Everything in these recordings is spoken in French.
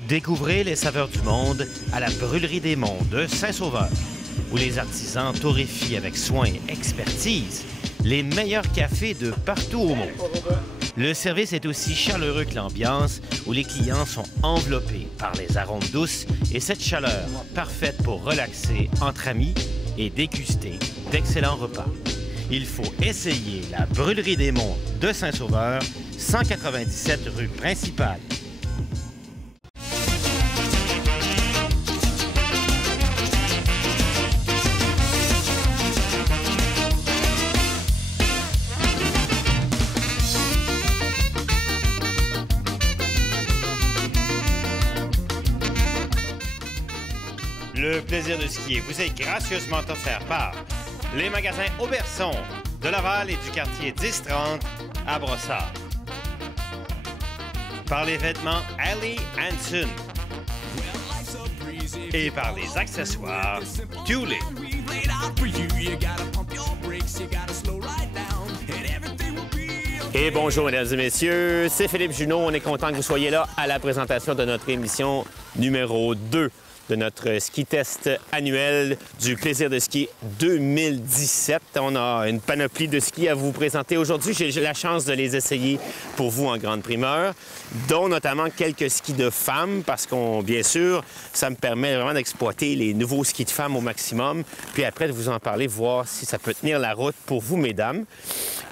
Découvrez les saveurs du monde à la Brûlerie des Monts de Saint-Sauveur, où les artisans torréfient avec soin et expertise les meilleurs cafés de partout au monde. Le service est aussi chaleureux que l'ambiance, où les clients sont enveloppés par les arômes douces et cette chaleur parfaite pour relaxer entre amis et déguster d'excellents repas. Il faut essayer la Brûlerie des Monts de Saint-Sauveur, 197 rue principale. Le plaisir de skier vous est gracieusement offert par les magasins Auberson de Laval et du quartier 1030 à Brossard. Par les vêtements Ali Hansen. Et par les accessoires Dooley. Et bonjour mesdames et messieurs, c'est Philippe Junot. On est content que vous soyez là à la présentation de notre émission numéro 2. De notre ski test annuel du plaisir de ski 2017. On a une panoplie de skis à vous présenter aujourd'hui. J'ai la chance de les essayer pour vous en grande primeur, dont notamment quelques skis de femmes, parce qu'on, bien sûr, ça me permet vraiment d'exploiter les nouveaux skis de femmes au maximum, puis après de vous en parler, voir si ça peut tenir la route pour vous, mesdames.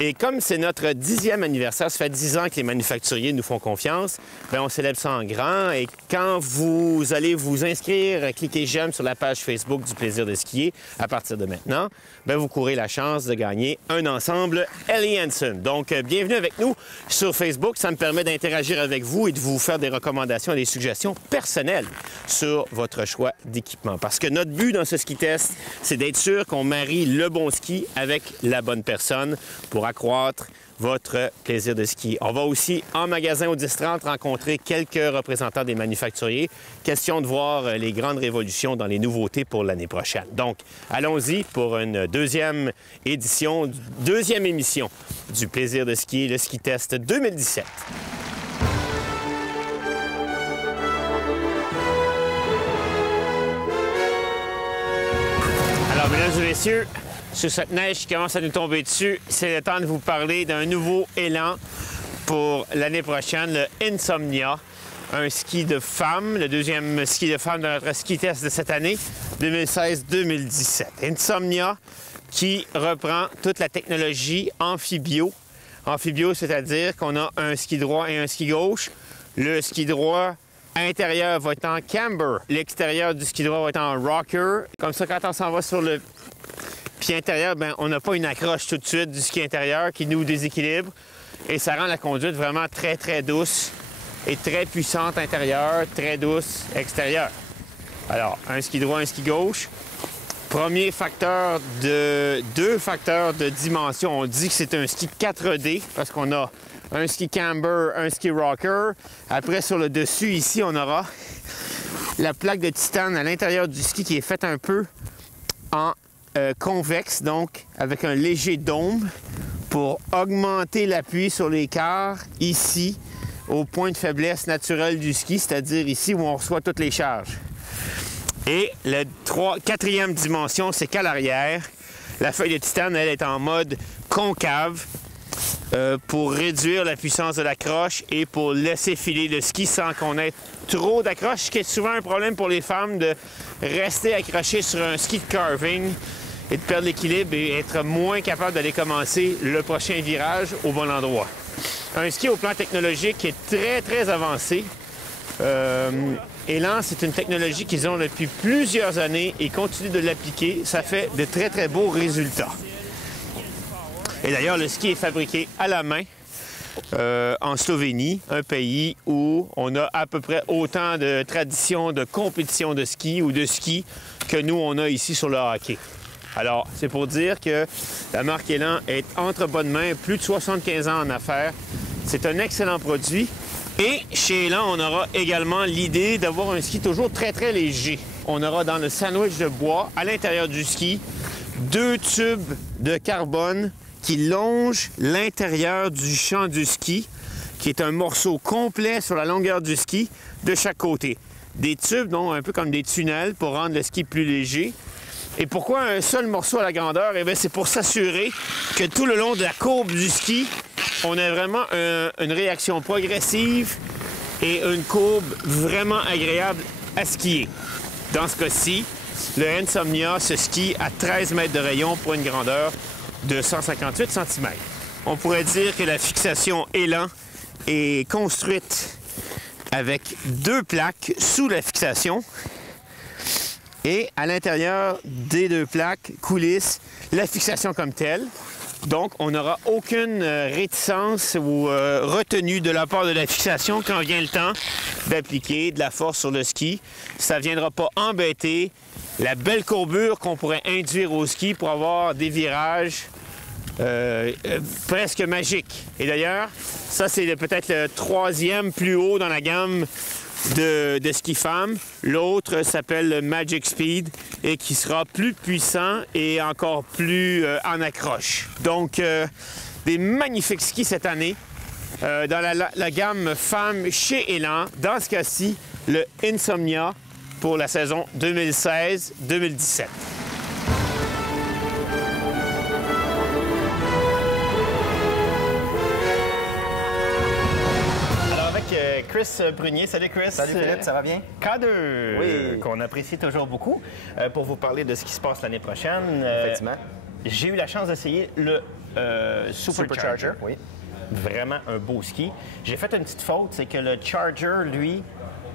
Et comme c'est notre 10e anniversaire, ça fait 10 ans que les manufacturiers nous font confiance, bien, on célèbre ça en grand. Et quand vous allez vous inscrire, cliquez j'aime sur la page Facebook du plaisir de skier à partir de maintenant, bien, vous courez la chance de gagner un ensemble Ali Hansen. Donc, bienvenue avec nous sur Facebook. Ça me permet d'interagir avec vous et de vous faire des recommandations et des suggestions personnelles sur votre choix d'équipement. Parce que notre but dans ce ski test, c'est d'être sûr qu'on marie le bon ski avec la bonne personne pour accroître votre plaisir de ski. On va aussi, en magasin au 1030, rencontrer quelques représentants des manufacturiers. Question de voir les grandes révolutions dans les nouveautés pour l'année prochaine. Donc, allons-y pour une deuxième émission du plaisir de ski, le ski test 2017. Alors, mesdames et messieurs, sur cette neige qui commence à nous tomber dessus, c'est le temps de vous parler d'un nouveau élan pour l'année prochaine, le Insomnia, un ski de femme, le deuxième ski de femme de notre ski test de cette année, 2016-2017. Insomnia qui reprend toute la technologie amphibio. Amphibio, c'est-à-dire qu'on a un ski droit et un ski gauche. Le ski droit intérieur va être en camber. L'extérieur du ski droit va être en rocker. Comme ça, quand on s'en va sur le pied intérieur, bien, on n'a pas une accroche tout de suite du ski intérieur qui nous déséquilibre et ça rend la conduite vraiment très, très douce et très puissante intérieure, très douce extérieure. Alors, un ski droit, un ski gauche. Premier facteur de... deux facteurs de dimension. On dit que c'est un ski 4D parce qu'on a un ski camber, un ski rocker. Après, sur le dessus, ici, on aura la plaque de titane à l'intérieur du ski qui est faite un peu en convexe, donc avec un léger dôme pour augmenter l'appui sur les quarts ici au point de faiblesse naturel du ski, c'est-à-dire ici où on reçoit toutes les charges. Et la quatrième dimension, c'est qu'à l'arrière, la feuille de titane, elle est en mode concave pour réduire la puissance de l'accroche et pour laisser filer le ski sans qu'on ait trop d'accroche, ce qui est souvent un problème pour les femmes de rester accrochées sur un ski de carving et de perdre l'équilibre et être moins capable d'aller commencer le prochain virage au bon endroit. Un ski au plan technologique qui est très, très avancé. Elan, c'est une technologie qu'ils ont depuis plusieurs années et continuent de l'appliquer. Ça fait de très, très beaux résultats. Et d'ailleurs, le ski est fabriqué à la main en Slovénie, un pays où on a à peu près autant de traditions de compétition de ski ou de ski que nous, on a ici sur le hockey. Alors, c'est pour dire que la marque Elan est entre bonnes mains, plus de 75 ans en affaires. C'est un excellent produit. Et chez Elan, on aura également l'idée d'avoir un ski toujours très, très léger. On aura dans le sandwich de bois, à l'intérieur du ski, 2 tubes de carbone qui longent l'intérieur du champ du ski, qui est un morceau complet sur la longueur du ski, de chaque côté. Des tubes, donc un peu comme des tunnels pour rendre le ski plus léger. Et pourquoi un seul morceau à la grandeur? Eh bien, c'est pour s'assurer que tout le long de la courbe du ski, on a vraiment une réaction progressive et une courbe vraiment agréable à skier. Dans ce cas-ci, le Insomnia se skie à 13 mètres de rayon pour une grandeur de 158 cm. On pourrait dire que la fixation élan est construite avec 2 plaques sous la fixation et à l'intérieur des 2 plaques coulisse la fixation comme telle. Donc, on n'aura aucune réticence ou retenue de la part de la fixation quand vient le temps d'appliquer de la force sur le ski. Ça ne viendra pas embêter la belle courbure qu'on pourrait induire au ski pour avoir des virages presque magiques. Et d'ailleurs, ça, c'est peut-être le 3e plus haut dans la gamme de ski femme. L'autre s'appelle le Magic Speed et qui sera plus puissant et encore plus en accroche. Donc, des magnifiques skis cette année dans la gamme femme chez Elan. Dans ce cas-ci, le Insomnia pour la saison 2016-2017. Chris Brunier. Salut Chris. Salut Philippe, ça va bien? K2, oui, qu'on apprécie toujours beaucoup, pour vous parler de ce qui se passe l'année prochaine. Effectivement. J'ai eu la chance d'essayer le Supercharger. Oui. Vraiment un beau ski. J'ai fait une petite faute, c'est que le Charger, lui,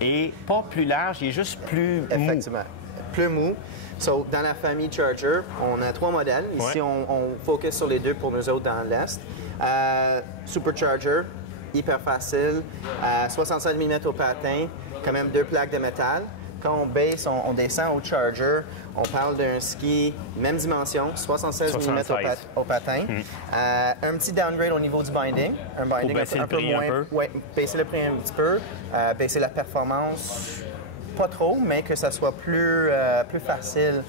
est pas plus large, il est juste plus mou. Effectivement. Plus mou. So, dans la famille Charger, on a 3 modèles. Ici, on focus sur les 2 pour nous autres dans l'Est. Supercharger, hyper facile, 65 mm au patin, quand même 2 plaques de métal. Quand on baisse, on descend au Charger, on parle d'un ski, même dimension, 76 mm au patin. Un petit downgrade au niveau du binding. Un binding un peu moins. Oui, baisser le prix un petit peu, baisser la performance, pas trop, mais que ça soit plus facile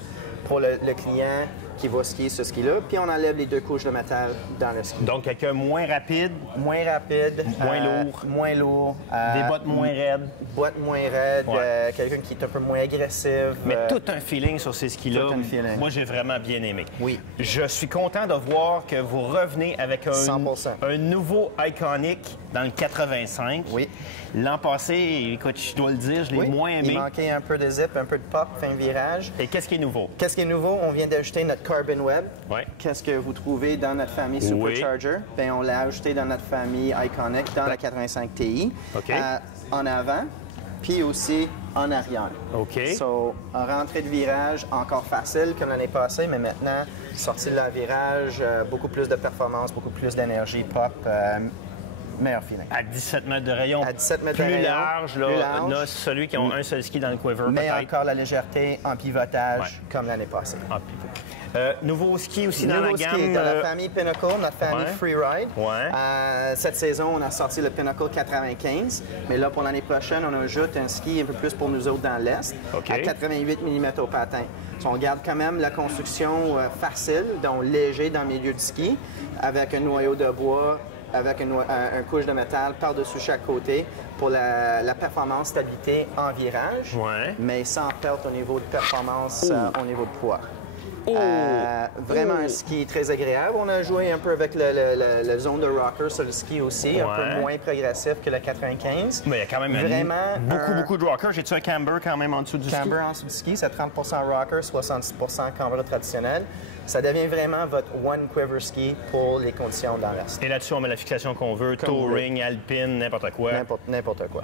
pour le client qui va skier ce ski-là. Puis on enlève les 2 couches de métal dans le ski. Donc, quelqu'un moins rapide. Moins rapide. Moins lourd. Moins lourd. Des bottes moins raides. Bottes moins raides. Quelqu'un qui est un peu moins agressif. Mais tout un feeling sur ces skis-là. Moi, j'ai vraiment bien aimé. Oui. Je suis content de voir que vous revenez avec un nouveau Iconic dans le 85. Oui. L'an passé, écoute, je dois le dire, je l'ai moins aimé. Il manquait un peu de zip, un peu de pop, fin virage. Et qu'est-ce qui est nouveau? Qu'est-ce qui est nouveau? On vient d'ajouter notre Carbon Web. Oui. Qu'est-ce que vous trouvez dans notre famille Supercharger? Bien, on l'a ajouté dans notre famille Iconic, dans la 85 Ti. OK. En avant, puis aussi en arrière. OK. So, en rentrée de virage, encore facile comme l'année passée, mais maintenant, sortie de la virage, beaucoup plus de performance, beaucoup plus d'énergie, pop. Meilleur feeling. À 17 mètres de rayon. À 17 mètres plus de rayon. Large, là, plus large. Là, celui qui a un seul ski dans le quiver, mais peut-être. encore la légèreté en pivotage, comme l'année passée. En pivot. Nouveau ski aussi dans la gamme. Ski dans la famille Pinnacle, notre famille Freeride. Ouais. Cette saison, on a sorti le Pinnacle 95, mais là, pour l'année prochaine, on ajoute un ski un peu plus pour nous autres dans l'Est, à 88 mm au patin. So, on garde quand même la construction facile, donc léger dans le milieu du ski, avec un noyau de bois, avec un couche de métal par-dessus chaque côté pour la performance, stabilité en virage, mais sans perte au niveau de performance, au niveau de poids. Vraiment un ski très agréable. On a joué un peu avec le zone de rocker sur le ski aussi, un peu moins progressif que le 95. Mais il y a quand même beaucoup de rocker. J'ai-tu un camber quand même en dessous du ski? Camber en dessous du ski, c'est 30 rocker, 70 camber traditionnel. Ça devient vraiment votre one quiver ski pour les conditions dans l'Est. Et là-dessus, on met la fixation qu'on veut, touring, alpine, n'importe quoi. N'importe quoi.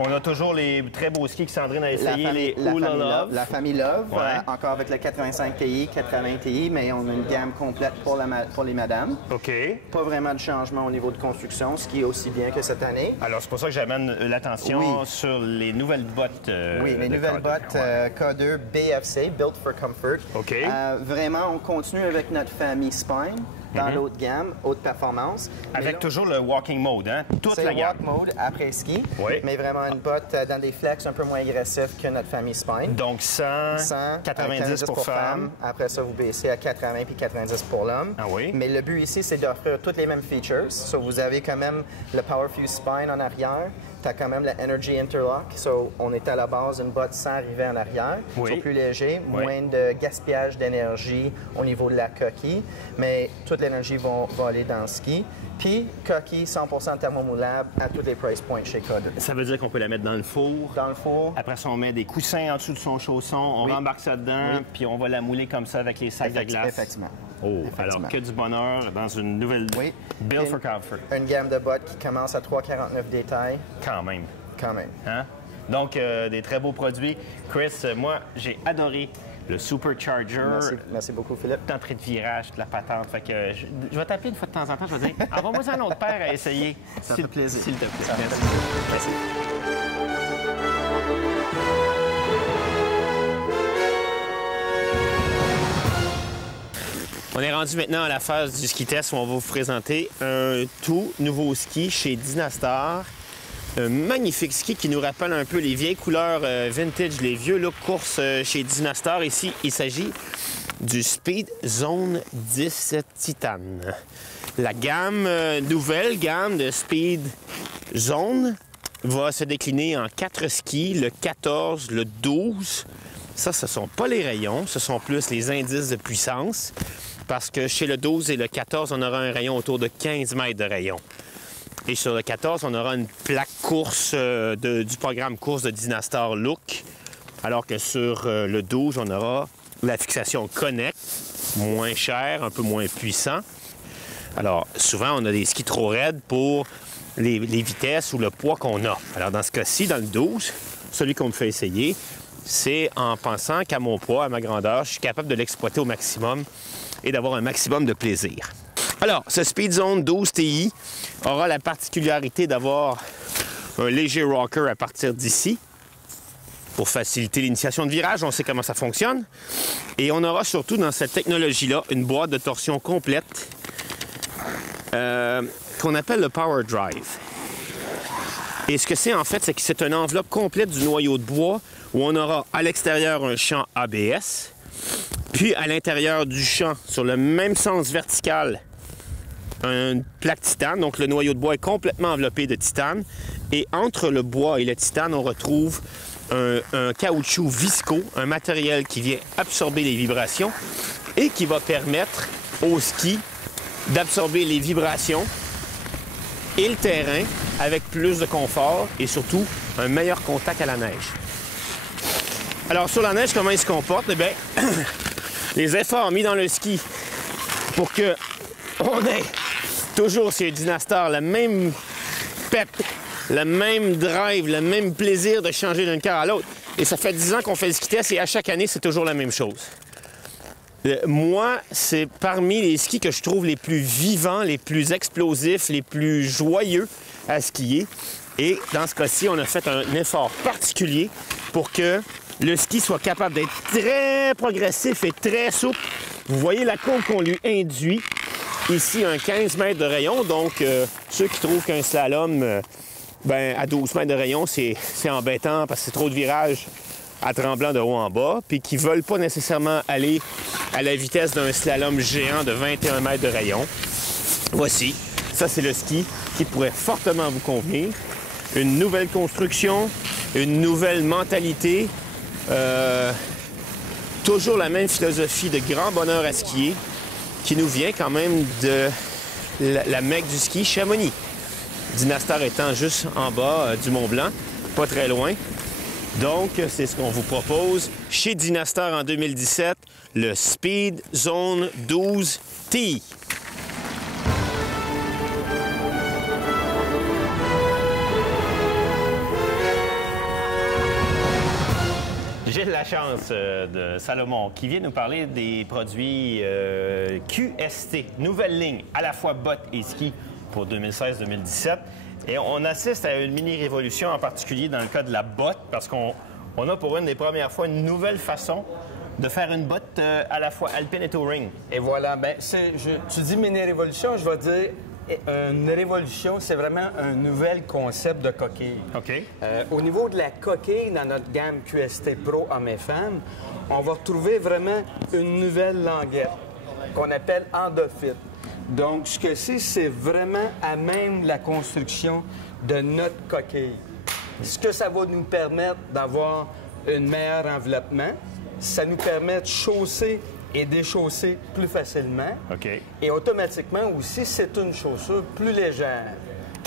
On a toujours les très beaux skis que Sandrine a essayé, les Oula Love. La famille Love, encore avec le 85 Ti, 80 Ti, mais on a une gamme complète pour les madames. OK. Pas vraiment de changement au niveau de construction, ce qui est aussi bien que cette année. Alors, c'est pour ça que j'amène l'attention sur les nouvelles bottes. Les nouvelles bottes K2 BFC, Built for Comfort. OK. Vraiment, on continue avec notre famille Spine. dans l'autre gamme, haute performance. Avec là, toujours le walking mode, hein? Toute la gamme. C'est walk mode après ski, oui. mais vraiment une botte dans des flex un peu moins agressifs que notre famille Spine. Donc 100, 90 pour femmes. Après ça, vous baissez à 80 puis 90 pour l'homme. Ah oui? Mais le but ici, c'est d'offrir toutes les mêmes features. So, vous avez quand même le Powerfuse Spine en arrière. Tu as quand même la Energy Interlock. So, on est à la base d'une botte sans rivet en arrière. Oui. So, plus léger, oui. moins de gaspillage d'énergie au niveau de la coquille. Mais toute l'énergie va aller dans le ski. Puis, coquille 100% thermomoulable à tous les price points chez K2. Ça veut dire qu'on peut la mettre dans le four. Dans le four. Après ça, on met des coussins en dessous de son chausson, on rembarque ça dedans, puis on va la mouler comme ça avec les sacs de glace. Effectivement. Oh, alors que du bonheur dans une nouvelle Build for Comfort. Une gamme de bottes qui commence à 3,49 détails. Quand même. Quand même. Hein? Donc, des très beaux produits. Chris, moi, j'ai adoré le Supercharger. Merci beaucoup, Philippe. D'entrée de virage, de la patente. Fait que je vais t'appeler une fois de temps en temps, je vais dire, envoie-moi un autre paire à essayer. Ça fait plaisir. S'il te plaît. Merci. Merci. On est rendu maintenant à la phase du ski test où on va vous présenter un tout nouveau ski chez Dynastar. Un magnifique ski qui nous rappelle un peu les vieilles couleurs vintage, les vieux looks course chez Dynastar. Ici, il s'agit du Speed Zone 10 Titan. La gamme, nouvelle gamme de Speed Zone va se décliner en 4 skis, le 14, le 12. Ça, ce ne sont pas les rayons, ce sont plus les indices de puissance. Parce que chez le 12 et le 14, on aura un rayon autour de 15 mètres de rayon. Et sur le 14, on aura une plaque course du programme course de Dynastar Look. Alors que sur le 12, on aura la fixation Connect, moins cher, un peu moins puissant. Alors, souvent, on a des skis trop raides pour les vitesses ou le poids qu'on a. Alors, dans ce cas-ci, dans le 12, celui qu'on me fait essayer, c'est en pensant qu'à mon poids, à ma grandeur, je suis capable de l'exploiter au maximum et d'avoir un maximum de plaisir. Alors, ce Speed Zone 12 TI aura la particularité d'avoir un léger rocker à partir d'ici pour faciliter l'initiation de virage. On sait comment ça fonctionne. Et on aura surtout dans cette technologie-là une boîte de torsion complète qu'on appelle le Power Drive. Et ce que c'est en fait, c'est que c'est une enveloppe complète du noyau de bois où on aura à l'extérieur un champ ABS, puis à l'intérieur du champ, sur le même sens vertical, une plaque titane. Donc le noyau de bois est complètement enveloppé de titane. Et entre le bois et le titane, on retrouve un caoutchouc visco, un matériel qui vient absorber les vibrations et qui va permettre au ski d'absorber les vibrations et le terrain avec plus de confort et surtout un meilleur contact à la neige. Alors sur la neige, comment il se comporte? Eh bien, les efforts mis dans le ski pour que on ait toujours chez Dynastar le même pep, le même drive, le même plaisir de changer d'un car à l'autre. Et ça fait 10 ans qu'on fait le ski test et à chaque année, c'est toujours la même chose. Moi, c'est parmi les skis que je trouve les plus vivants, les plus explosifs, les plus joyeux à skier. Et dans ce cas-ci, on a fait un effort particulier pour que le ski soit capable d'être très progressif et très souple. Vous voyez la courbe qu'on lui induit. Ici, un 15 mètres de rayon. Donc, ceux qui trouvent qu'un slalom à 12 mètres de rayon, c'est embêtant parce que c'est trop de virages à tremblant de haut en bas, puis qui ne veulent pas nécessairement aller à la vitesse d'un slalom géant de 21 mètres de rayon. Voici, ça c'est le ski qui pourrait fortement vous convenir. Une nouvelle construction, une nouvelle mentalité, toujours la même philosophie de grand bonheur à skier qui nous vient quand même de la mecque du ski, Chamonix. Dynastar étant juste en bas du Mont-Blanc, pas très loin. Donc, c'est ce qu'on vous propose chez Dynastar en 2017, le Speed Zone 12 TI. J'ai de la chance de Salomon qui vient nous parler des produits QST, nouvelle ligne, à la fois bottes et ski pour 2016-2017. Et on assiste à une mini-révolution, en particulier dans le cas de la botte, parce qu'on a pour une des premières fois une nouvelle façon de faire une botte à la fois alpine et touring. Et voilà, ben, tu dis mini-révolution, je vais dire une révolution, c'est vraiment un nouvel concept de coquille. OK. Au niveau de la coquille, dans notre gamme QST Pro hommes et femmes, on va retrouver vraiment une nouvelle languette qu'on appelle Endofit. Donc, ce que c'est vraiment à même la construction de notre coquille. Ce que ça va nous permettre d'avoir un meilleur enveloppement, ça nous permet de chausser et déchausser plus facilement. OK. Et automatiquement aussi, c'est une chaussure plus légère.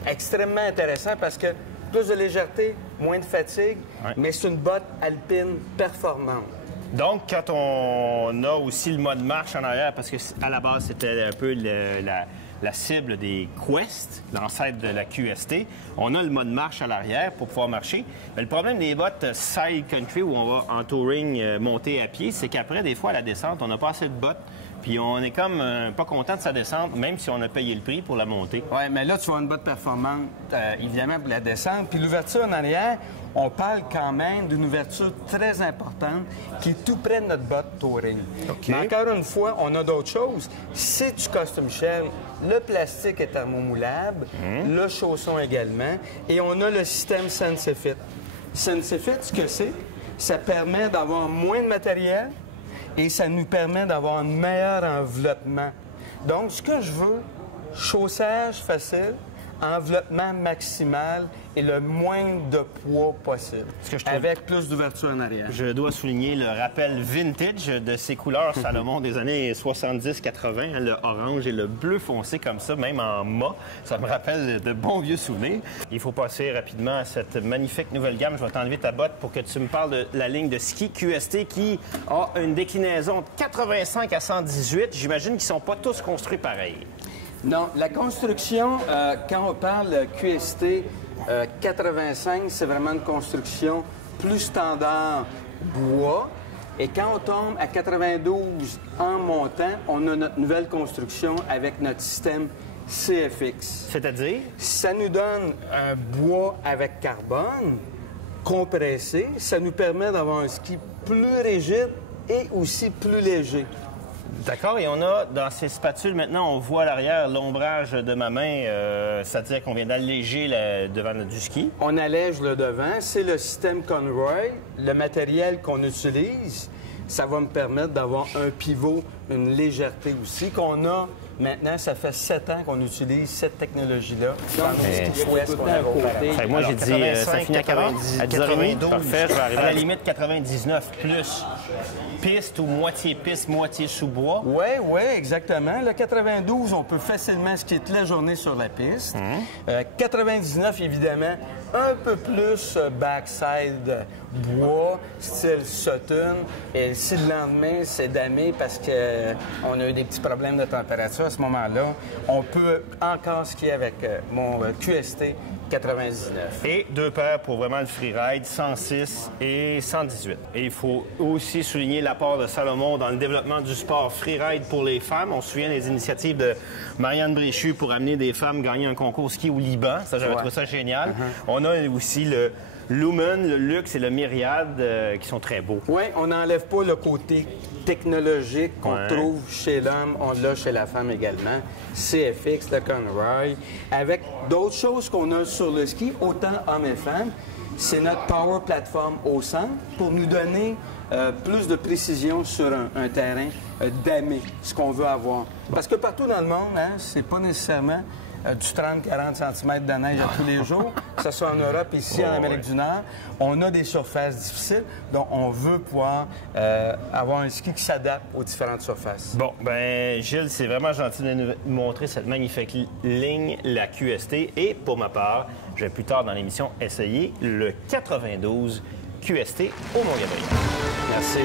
Extrêmement intéressant parce que plus de légèreté, moins de fatigue, mais c'est une botte alpine performante. Donc, quand on a aussi le mode marche en arrière, parce qu'à la base, c'était un peu la cible des Quest, l'ancêtre de la QST, on a le mode marche à l'arrière pour pouvoir marcher. Mais le problème des bottes side country où on va en touring monter à pied, c'est qu'après, des fois, à la descente, on n'a pas assez de bottes. Puis on est comme pas content de sa descente, même si on a payé le prix pour la montée. Oui, mais là, tu vois une botte performante, évidemment, pour la descente. Puis l'ouverture en arrière, on parle quand même d'une ouverture très importante qui est tout près de notre botte touring. Okay. Mais encore une fois, on a d'autres choses. C'est du custom shell. Le plastique est thermomoulable, le chausson également, et on a le système SensiFit. SensiFit, ce que c'est, ça permet d'avoir moins de matériel, et ça nous permet d'avoir un meilleur enveloppement. Donc, ce que je veux, chaussage facile, enveloppement maximal et le moins de poids possible, avec plus d'ouverture en arrière. Je dois souligner le rappel vintage de ces couleurs Salomon des années 70-80, le orange et le bleu foncé comme ça, même en mât. Ça me rappelle de bons vieux souvenirs. Il faut passer rapidement à cette magnifique nouvelle gamme. Je vais t'enlever ta botte pour que tu me parles de la ligne de ski QST qui a une déclinaison de 85 à 118. J'imagine qu'ils ne sont pas tous construits pareil. Non, la construction, quand on parle QST 85, c'est vraiment une construction plus standard bois. Et quand on tombe à 92 en montant, on a notre nouvelle construction avec notre système CFX. C'est-à-dire? Ça nous donne un bois avec carbone compressé. Ça nous permet d'avoir un ski plus rigide et aussi plus léger. D'accord, et on a dans ces spatules, maintenant, on voit à l'arrière l'ombrage de ma main, c'est-à-dire qu'on vient d'alléger le devant du ski. On allège le devant, c'est le système Conroy. Le matériel qu'on utilise, ça va me permettre d'avoir un pivot, une légèreté aussi, qu'on a maintenant, ça fait 7 ans qu'on utilise cette technologie-là. Moi, j'ai dit, ça finit à 90, à 10h30. Parfait, je vais arriver à la limite 99 plus piste ou moitié piste, moitié sous-bois. Oui, exactement. Le 92, on peut facilement skier toute la journée sur la piste. 99, évidemment, un peu plus backside bois, style Sutton. Et si le lendemain, c'est damé parce qu'on a eu des petits problèmes de température à ce moment-là, on peut encore skier avec mon QST 99. Et 2 paires pour vraiment le freeride, 106 et 118. Et il faut aussi souligner l'apport de Salomon dans le développement du sport freeride pour les femmes. On se souvient des initiatives de Marianne Bréchu pour amener des femmes gagner un concours ski au Liban. Ça, j'avais trouvé ça génial. On a aussi le Lumen, le Luxe et le Myriad qui sont très beaux. Oui, on n'enlève pas le côté technologique qu'on trouve chez l'homme, on l'a chez la femme également. CFX, le Conroy, avec d'autres choses qu'on a sur le ski, autant hommes et femmes. C'est notre Power Platform au centre pour nous donner plus de précision sur un terrain damé, ce qu'on veut avoir. Parce que partout dans le monde, c'est pas nécessairement du 30-40 cm de neige à tous les jours, que ce soit en Europe, ici, en Amérique du Nord. On a des surfaces difficiles, donc on veut pouvoir avoir un ski qui s'adapte aux différentes surfaces. Bon, ben Gilles, c'est vraiment gentil de nous montrer cette magnifique ligne, la QST. Et pour ma part, je vais plus tard dans l'émission essayer le 92 QST au Mont-Gabriel. Merci.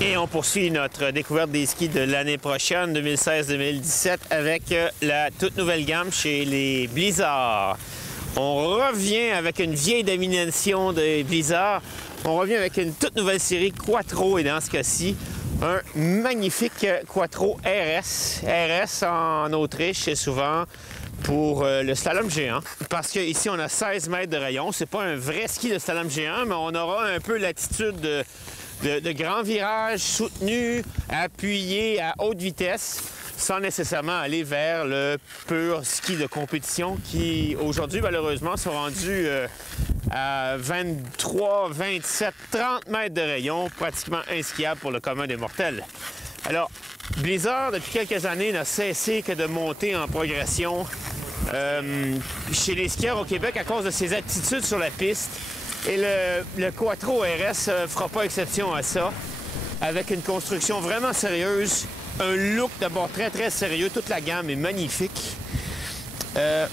Et on poursuit notre découverte des skis de l'année prochaine, 2016-2017, avec la toute nouvelle gamme chez les Blizzard. On revient avec une vieille domination des Blizzard. On revient avec une toute nouvelle série Quattro, et dans ce cas-ci, un magnifique Quattro RS. RS en Autriche, c'est souvent pour le slalom géant. Parce qu'ici, on a 16 mètres de rayon. C'est pas un vrai ski de slalom géant, mais on aura un peu l'attitude de grands virages soutenus, appuyés à haute vitesse, sans nécessairement aller vers le pur ski de compétition qui, aujourd'hui, malheureusement, sont rendus à 23, 27, 30 mètres de rayon, pratiquement inskiable pour le commun des mortels. Alors, Blizzard, depuis quelques années, n'a cessé que de monter en progression chez les skieurs au Québec à cause de ses attitudes sur la piste. Et le Quattro RS ne fera pas exception à ça, avec une construction vraiment sérieuse, un look d'abord très, très sérieux. Toute la gamme est magnifique.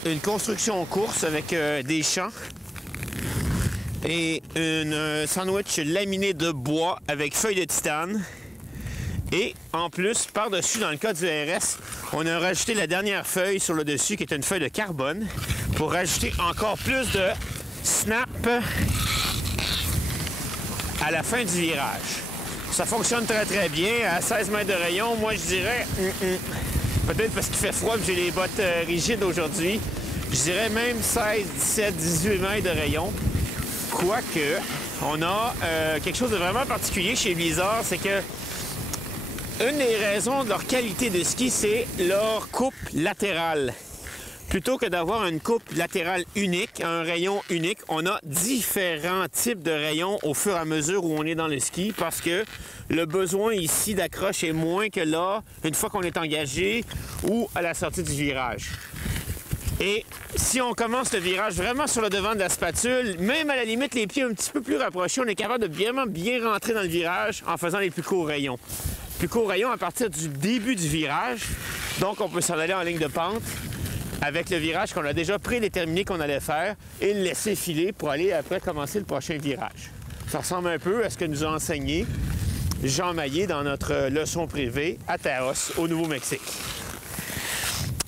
Une construction en course avec des champs et un sandwich laminé de bois avec feuilles de titane. Et en plus, par-dessus, dans le cas du RS, on a rajouté la dernière feuille sur le dessus, qui est une feuille de carbone, pour rajouter encore plus de snap à la fin du virage. Ça fonctionne très, très bien. À 16 mètres de rayon, moi, je dirais... peut-être parce qu'il fait froid et j'ai les bottes rigides aujourd'hui. Je dirais même 16, 17, 18 mètres de rayon. Quoique, on a quelque chose de vraiment particulier chez Blizzard, c'est que une des raisons de leur qualité de ski, c'est leur coupe latérale. Plutôt que d'avoir une coupe latérale unique, un rayon unique, on a différents types de rayons au fur et à mesure où on est dans le ski parce que le besoin ici d'accroche est moins que là, une fois qu'on est engagé ou à la sortie du virage. Et si on commence le virage vraiment sur le devant de la spatule, même à la limite les pieds un petit peu plus rapprochés, on est capable de vraiment bien rentrer dans le virage en faisant les plus courts rayons. Plus court rayon à partir du début du virage. Donc, on peut s'en aller en ligne de pente avec le virage qu'on a déjà prédéterminé qu'on allait faire et le laisser filer pour aller après commencer le prochain virage. Ça ressemble un peu à ce que nous a enseigné Jean Maillet dans notre leçon privée à Taos, au Nouveau-Mexique.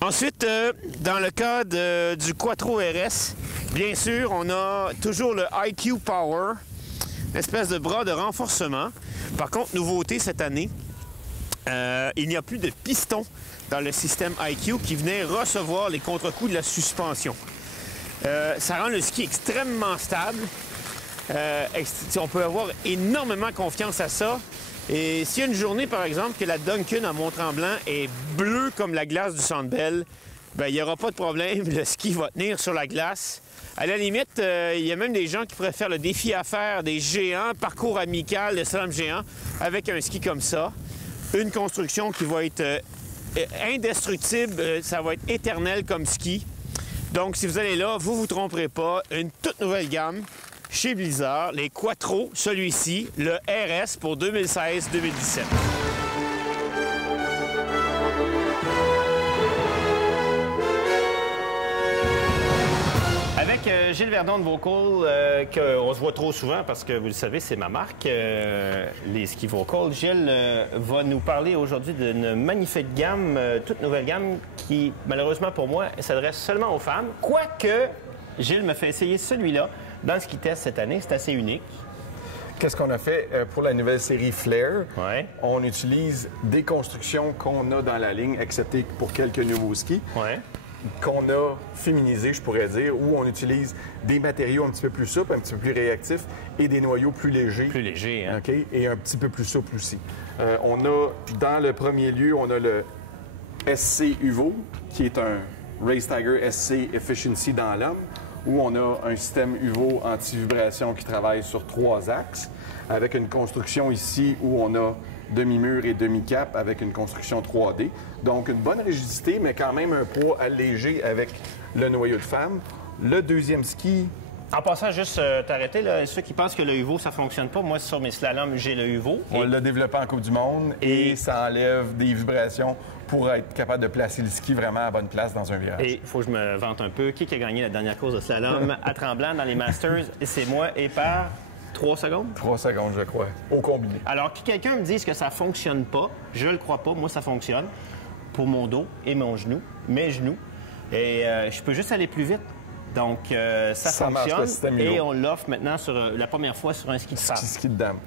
Ensuite, dans le cas du Quattro RS, bien sûr, on a toujours le IQ Power, une espèce de bras de renforcement. Par contre, nouveauté cette année, il n'y a plus de piston dans le système IQ qui venait recevoir les contre-coups de la suspension. Ça rend le ski extrêmement stable. On peut avoir énormément confiance à ça. Et s'il y a une journée, par exemple, que la Duncan à Mont-Tremblant est bleue comme la glace du Centre Bell, bien, il n'y aura pas de problème. Le ski va tenir sur la glace. À la limite, il y a même des gens qui préfèrent le défi à faire des géants, parcours amical, le slalom géant, avec un ski comme ça. Une construction qui va être indestructible, ça va être éternel comme ski. Donc, si vous allez là, vous ne vous tromperez pas. Une toute nouvelle gamme chez Blizzard, les Quattro, celui-ci, le RS pour 2016-2017. Avec Gilles Verdon de Vocal, qu'on se voit trop souvent parce que, vous le savez, c'est ma marque, les skis Vocal. Gilles va nous parler aujourd'hui d'une magnifique gamme, toute nouvelle gamme qui, malheureusement pour moi, s'adresse seulement aux femmes. Quoique, Gilles me fait essayer celui-là dans le ski test cette année. C'est assez unique. Qu'est-ce qu'on a fait pour la nouvelle série Flair? Ouais. On utilise des constructions qu'on a dans la ligne, excepté pour quelques nouveaux skis. Ouais. Qu'on a féminisé, je pourrais dire, où on utilise des matériaux un petit peu plus souples, un petit peu plus réactifs et des noyaux plus légers. Plus léger, hein? OK? Et un petit peu plus souples aussi. On a, dans le premier lieu, on a le SC UVO, qui est un Race Tiger SC Efficiency dans l'homme, où on a un système UVO anti-vibration qui travaille sur 3 axes, avec une construction ici où on a demi-mur et demi-cap avec une construction 3D. Donc, une bonne rigidité, mais quand même un poids allégé avec le noyau de femme. Le deuxième ski... En passant, juste t'arrêter, là, ceux qui pensent que le UVO, ça fonctionne pas, moi, sur mes slaloms, j'ai le UVO. On l'a développé en Coupe du Monde et ça enlève des vibrations pour être capable de placer le ski vraiment à bonne place dans un virage. Et il faut que je me vante un peu. Qui a gagné la dernière course de slalom à Tremblant dans les Masters? C'est moi et par 3 secondes? 3 secondes, je crois, au combiné. Alors, que quelqu'un me dise que ça fonctionne pas, je le crois pas. Moi, ça fonctionne pour mon dos et mon genou, mes genoux. Et je peux juste aller plus vite. Donc, ça marche, le fonctionne système et Uvo. on l'offre maintenant la première fois sur un ski de femme. Ski de dame.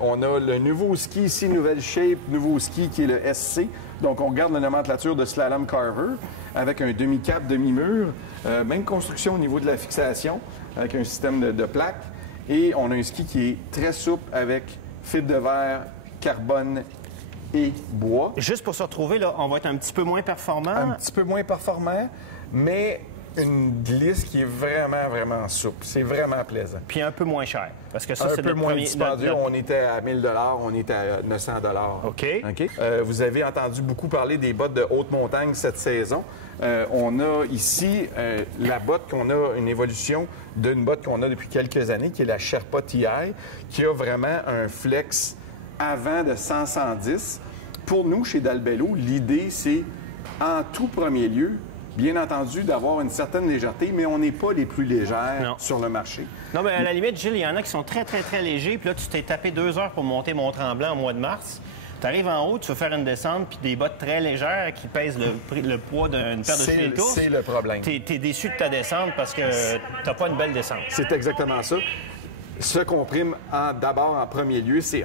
On a le nouveau ski ici, nouvelle shape, nouveau ski qui est le SC. Donc, on garde la nomenclature de Slalom Carver avec un demi-cap, demi-mur. Même construction au niveau de la fixation avec un système de plaques. Et on a un ski qui est très souple avec fibre de verre, carbone et bois. Juste pour se retrouver, là, on va être un petit peu moins performant. Un petit peu moins performant, mais une glisse qui est vraiment, vraiment souple. C'est vraiment plaisant. Puis un peu moins cher. Parce que ça, Un c'est peu notre moins premier... dispendieux. notre- On était à 1000 $, on était à 900 $. OK. Vous avez entendu beaucoup parler des bottes de haute montagne cette saison. On a ici la botte qu'on a, une évolution d'une botte qu'on a depuis quelques années, qui est la Sherpa TI, qui a vraiment un flex avant de 100-110. Pour nous, chez Dalbello, l'idée, c'est, en tout premier lieu, bien entendu, d'avoir une certaine légèreté, mais on n'est pas les plus légères Non. sur le marché. Non, mais à la limite, Gilles, il y en a qui sont très, très, très légers. Puis là, tu t'es tapé 2 heures pour monter Mont-Tremblant au mois de mars. Tu arrives en haut, tu veux faire une descente, puis des bottes très légères qui pèsent le poids d'une paire de souliers de course. C'est le problème. T'es déçu de ta descente parce que t'as pas une belle descente. C'est exactement ça. Ce qu'on prime d'abord en premier lieu, c'est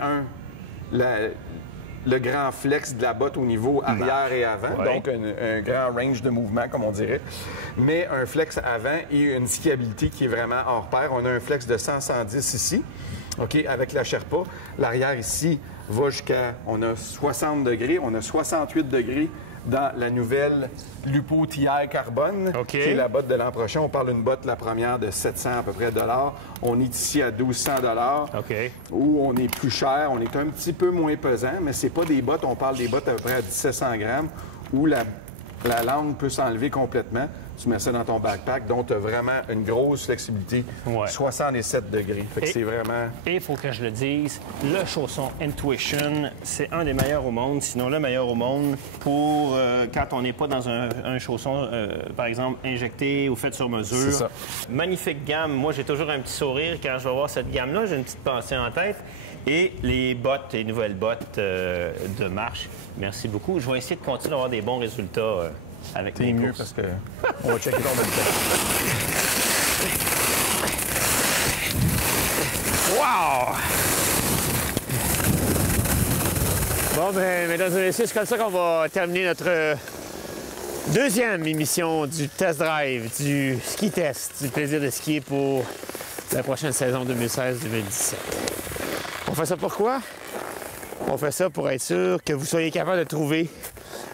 le grand flex de la botte au niveau arrière et avant, Ouais. donc un grand range de mouvement, comme on dirait, mais un flex avant et une skiabilité qui est vraiment hors pair. On a un flex de 100-110 ici, OK, avec la Sherpa. L'arrière ici va jusqu'à, on a 60 degrés, on a 68 degrés dans la nouvelle Lupo TI Carbone, OK. qui est la botte de l'an prochain. On parle d'une botte, la première, de 700 à peu près dollars. On est ici à 1200 $, OK. où on est plus cher, on est un petit peu moins pesant, mais c'est pas des bottes, on parle des bottes à peu près à 1700 grammes, où la langue peut s'enlever complètement. Tu mets ça dans ton backpack, donc tu as vraiment une grosse flexibilité. Ouais. 67 degrés. Fait que Et- c'est vraiment... Et il faut que je le dise, le chausson Intuition, c'est un des meilleurs au monde, sinon le meilleur au monde pour quand on n'est pas dans un chausson, par exemple, injecté ou fait sur mesure. C'est ça. Magnifique gamme. Moi, j'ai toujours un petit sourire quand je vais voir cette gamme-là. J'ai une petite pensée en tête. Et les bottes, les nouvelles bottes de marche, merci beaucoup. Je vais essayer de continuer d'avoir des bons résultats avec les mieux courses. parce que on va checker ton temps. Wow! Bon, ben, mesdames et messieurs, c'est comme ça qu'on va terminer notre deuxième émission du test drive, du ski test, du plaisir de skier pour la prochaine saison 2016-2017. On fait ça pourquoi? On fait ça pour être sûr que vous soyez capable de trouver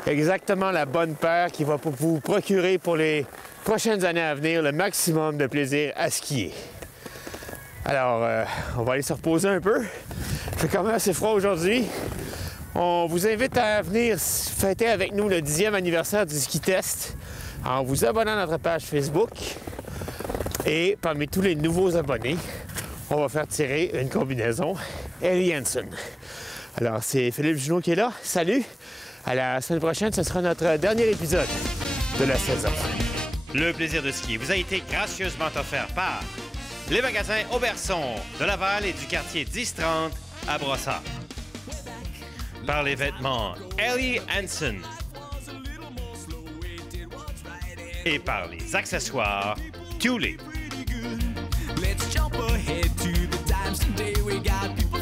exactement la bonne paire qui va vous procurer pour les prochaines années à venir le maximum de plaisir à skier. Alors, on va aller se reposer un peu. Il fait quand même assez froid aujourd'hui. On vous invite à venir fêter avec nous le 10e anniversaire du ski test en vous abonnant à notre page Facebook. Et parmi tous les nouveaux abonnés, on va faire tirer une combinaison Ellie Hansen. Alors, c'est Philippe Junot qui est là. Salut! À la semaine prochaine, ce sera notre dernier épisode de la saison. Le plaisir de skier vous a été gracieusement offert par les magasins Auberson de Laval et du quartier 1030 à Brossard. Par les vêtements Ellie Hansen. Et par les accessoires Thule. Let's jump ahead to the times today. We got people